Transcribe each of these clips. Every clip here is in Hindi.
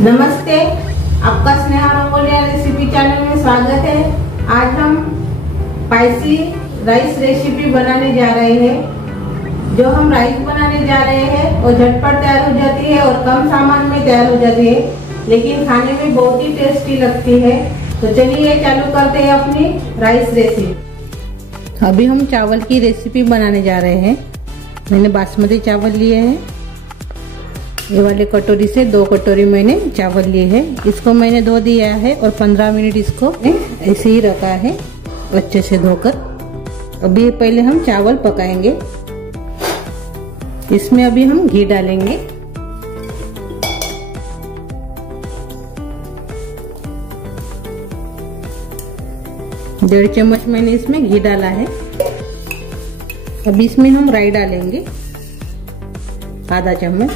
नमस्ते, आपका स्नेहा रंगोलिया रेसिपी चैनल में स्वागत है। आज हम स्पाइसी राइस रेसिपी बनाने जा रहे हैं। जो हम राइस बनाने जा रहे हैं वो झटपट तैयार हो जाती है और कम सामान में तैयार हो जाती है, लेकिन खाने में बहुत ही टेस्टी लगती है। तो चलिए चालू करते हैं अपनी राइस रेसिपी। अभी हम चावल की रेसिपी बनाने जा रहे हैं। मैंने बासमती चावल लिए हैं। ये वाले कटोरी से 2 कटोरी मैंने चावल लिए हैं। इसको मैंने धो दिया है और 15 मिनट इसको ऐसे ही रखा है अच्छे से धोकर। अभी पहले हम चावल पकाएंगे। इसमें अभी हम घी डालेंगे। डेढ़ चम्मच मैंने इसमें घी डाला है। अब इसमें हम राई डालेंगे आधा चम्मच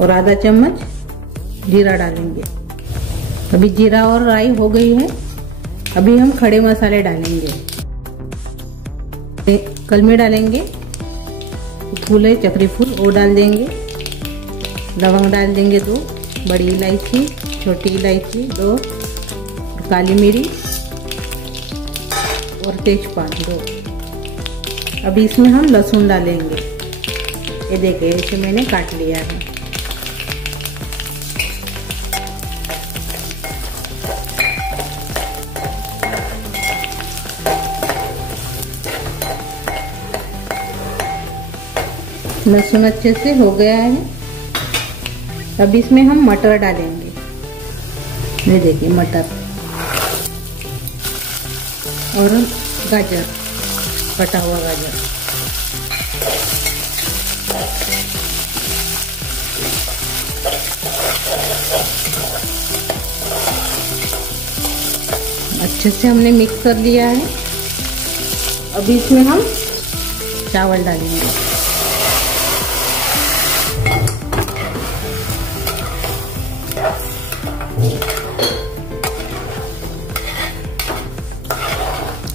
और आधा चम्मच जीरा डालेंगे। अभी जीरा और राई हो गई है। अभी हम खड़े मसाले डालेंगे। कलमी डालेंगे, फूल है चक्री फूल वो डाल देंगे, लवंग डाल देंगे 2, बड़ी इलायची, छोटी इलायची 2, काली मिर्च और तेजपात 2। अभी इसमें हम लहसुन डालेंगे। ये देखिए इसे मैंने काट लिया है। लहसुन अच्छे से हो गया है। अब इसमें हम मटर डालेंगे। ये देखिए मटर और गाजर, कटा हुआ गाजर। अच्छे से हमने मिक्स कर लिया है। अब इसमें हम चावल डालेंगे।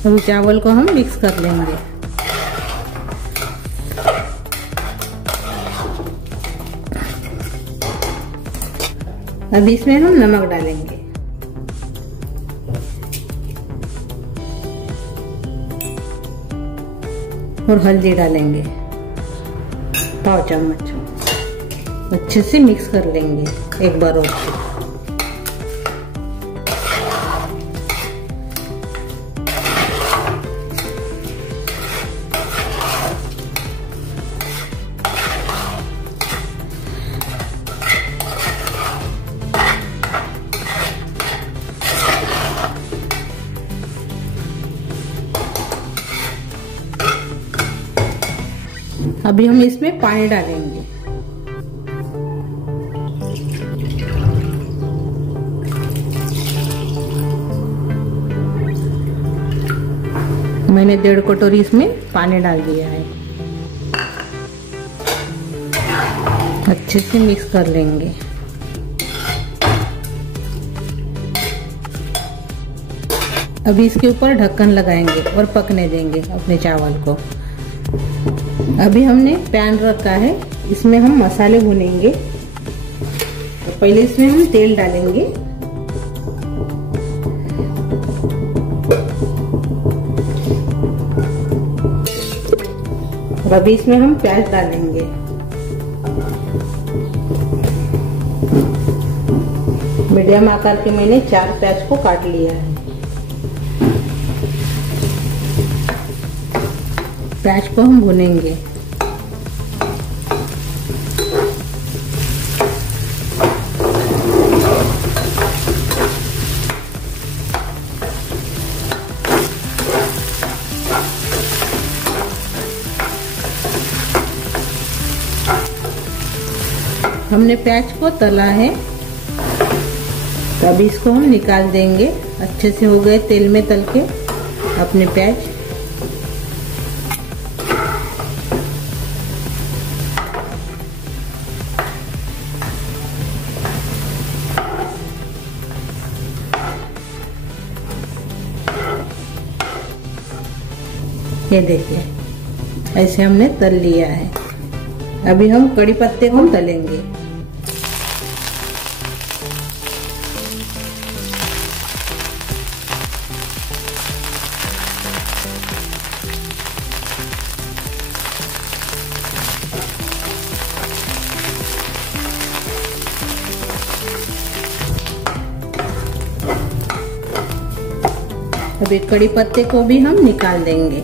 अभी चावल को हम मिक्स कर लेंगे। अभी इसमें हम नमक डालेंगे। और हल्दी डालेंगे पाव चम्मच। अच्छे से मिक्स कर लेंगे एक बार और। अभी हम इसमें पानी डालेंगे। मैंने 1.5 कटोरी इसमें पानी डाल दिया है। अच्छे से मिक्स कर लेंगे। अभी इसके ऊपर ढक्कन लगाएंगे और पकने देंगे अपने चावल को। अभी हमने पैन रखा है, इसमें हम मसाले भुनेंगे। तो पहले इसमें हम तेल डालेंगे। और अभी इसमें हम प्याज डालेंगे। मीडियम आकार के मैंने 4 प्याज को काट लिया है। प्याज को हम भुनेंगे। हमने प्याज को तला है, तो अभी इसको हम निकाल देंगे। अच्छे से हो गए तेल में तल के अपने प्याज। ये देखिए ऐसे हमने तल लिया है। अभी हम कड़ी पत्ते को तलेंगे। अभी कड़ी पत्ते को भी हम निकाल देंगे।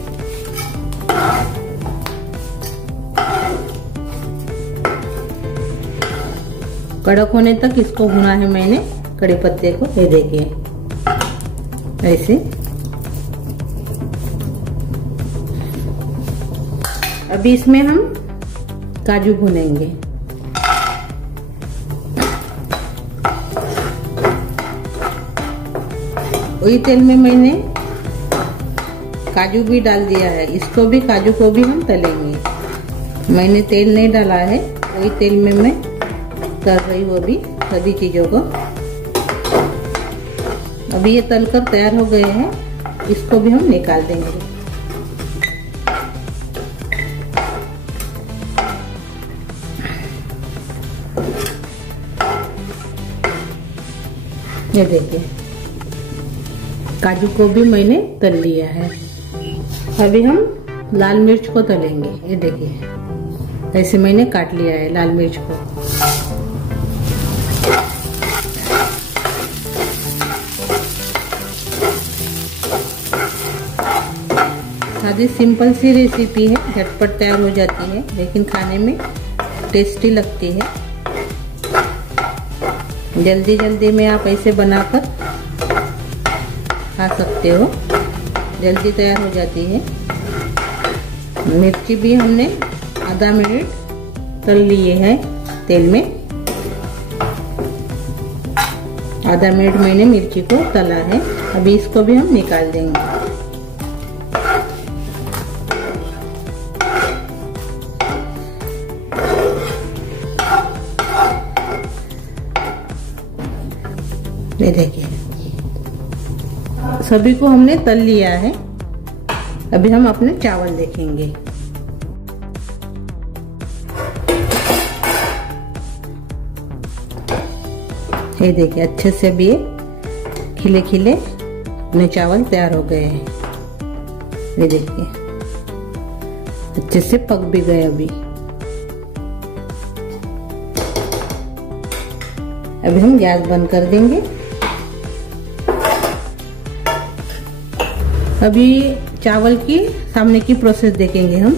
कड़क होने तक इसको भुना है मैंने कड़ी पत्ते को। ये देखिए ऐसे। अभी इसमें हम काजू भुनेंगे। वही तेल में मैंने काजू भी डाल दिया है। इसको भी, काजू को भी हम तलेंगे। मैंने तेल नहीं डाला है, वही तेल में मैं तल रही हूँ अभी सभी चीजों को। अभी ये तलकर तैयार हो गए हैं, इसको भी हम निकाल देंगे। ये देखिए काजू को भी मैंने तल लिया है। अभी हम लाल मिर्च को तलेंगे। ये देखिए ऐसे मैंने काट लिया है लाल मिर्च को। सादी सिंपल सी रेसिपी है, झटपट तैयार हो जाती है, लेकिन खाने में टेस्टी लगती है। जल्दी जल्दी में आप ऐसे बनाकर खा सकते हो, जल्दी तैयार हो जाती है। मिर्ची भी हमने आधा मिनट तल लिए है तेल में। आधा मिनट मैंने मिर्ची को तला है। अभी इसको भी हम निकाल देंगे। ये देखिए सभी को हमने तल लिया है। अभी हम अपने चावल देखेंगे। ये देखिए अच्छे से भी खिले खिले अपने चावल तैयार हो गए हैं। ये देखिए अच्छे से पक भी गए। अभी हम गैस बंद कर देंगे। अभी चावल की सामने की प्रोसेस देखेंगे हम,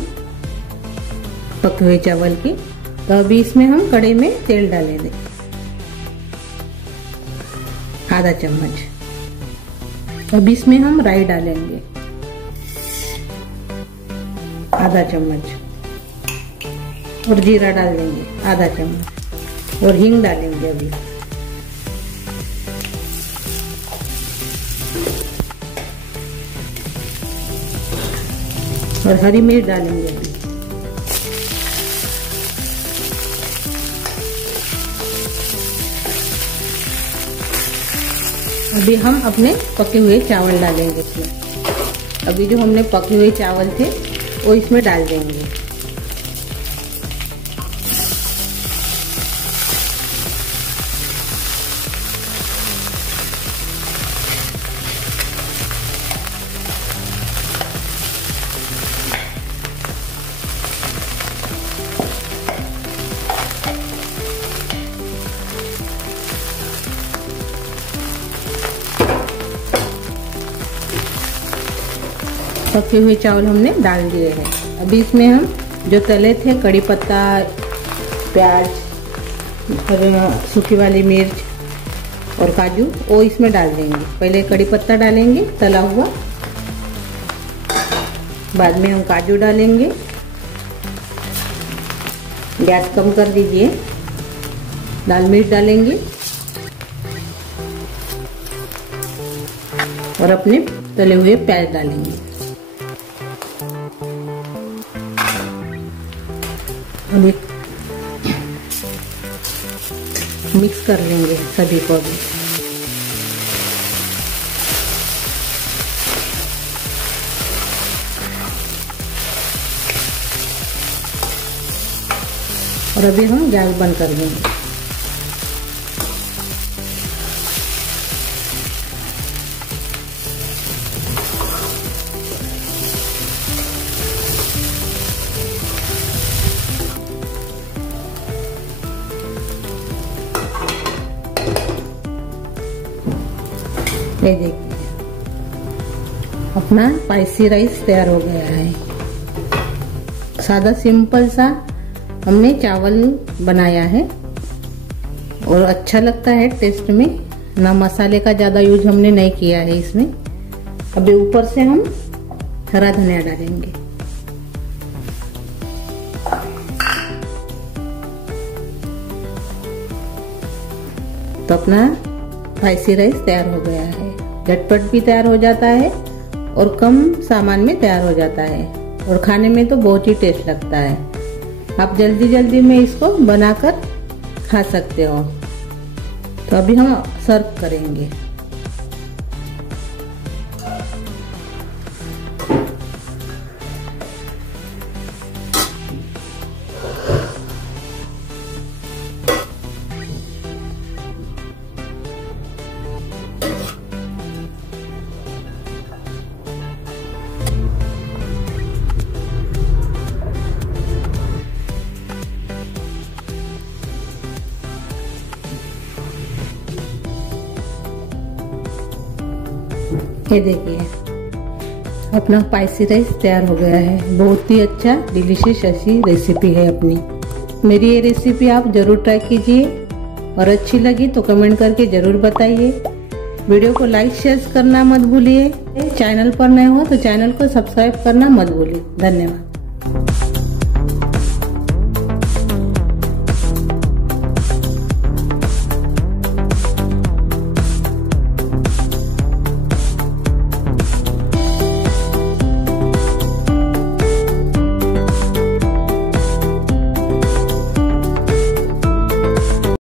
पके हुए चावल की। तो अभी इसमें हम कढ़ाई में तेल डालेंगे आधा चम्मच। अभी इसमें हम राई डालेंगे आधा चम्मच, और जीरा डाल देंगे आधा चम्मच, और हींग डालेंगे अभी। और हरी मिर्च डालेंगे अभी हम अपने पके हुए चावल डालेंगे इसमें। अभी जो हमने पके हुए चावल थे वो इसमें डाल देंगे। पके हुए चावल हमने डाल दिए हैं। अभी इसमें हम जो तले थे कड़ी पत्ता, प्याज और सूखी वाली मिर्च और काजू, वो इसमें डाल देंगे। पहले कड़ी पत्ता डालेंगे तला हुआ, बाद में हम काजू डालेंगे। गैस कम कर दीजिए। लाल मिर्च डालेंगे और अपने तले हुए प्याज डालेंगे। अभी मिक्स कर लेंगे सभी को भी। और अभी हम गैस बंद कर देंगे। ये देखिए अपना स्पाइसी राइस तैयार हो गया है। सादा सिंपल सा हमने चावल बनाया है और अच्छा लगता है टेस्ट में। ना मसाले का ज़्यादा यूज हमने नहीं किया है इसमें। अभी ऊपर से हम हरा धनिया डालेंगे। तो अपना स्पाइसी राइस तैयार हो गया है। झटपट भी तैयार हो जाता है और कम सामान में तैयार हो जाता है और खाने में तो बहुत ही टेस्ट लगता है। आप जल्दी जल्दी में इसको बनाकर खा सकते हो। तो अभी हम सर्व करेंगे। ये देखिए अपना स्पाइसी राइस तैयार हो गया है। बहुत ही अच्छा डिलीशियस ऐसी रेसिपी है अपनी। मेरी ये रेसिपी आप जरूर ट्राई कीजिए और अच्छी लगी तो कमेंट करके जरूर बताइए। वीडियो को लाइक शेयर करना मत भूलिए। चैनल पर नए हो तो चैनल को सब्सक्राइब करना मत भूलिए। धन्यवाद।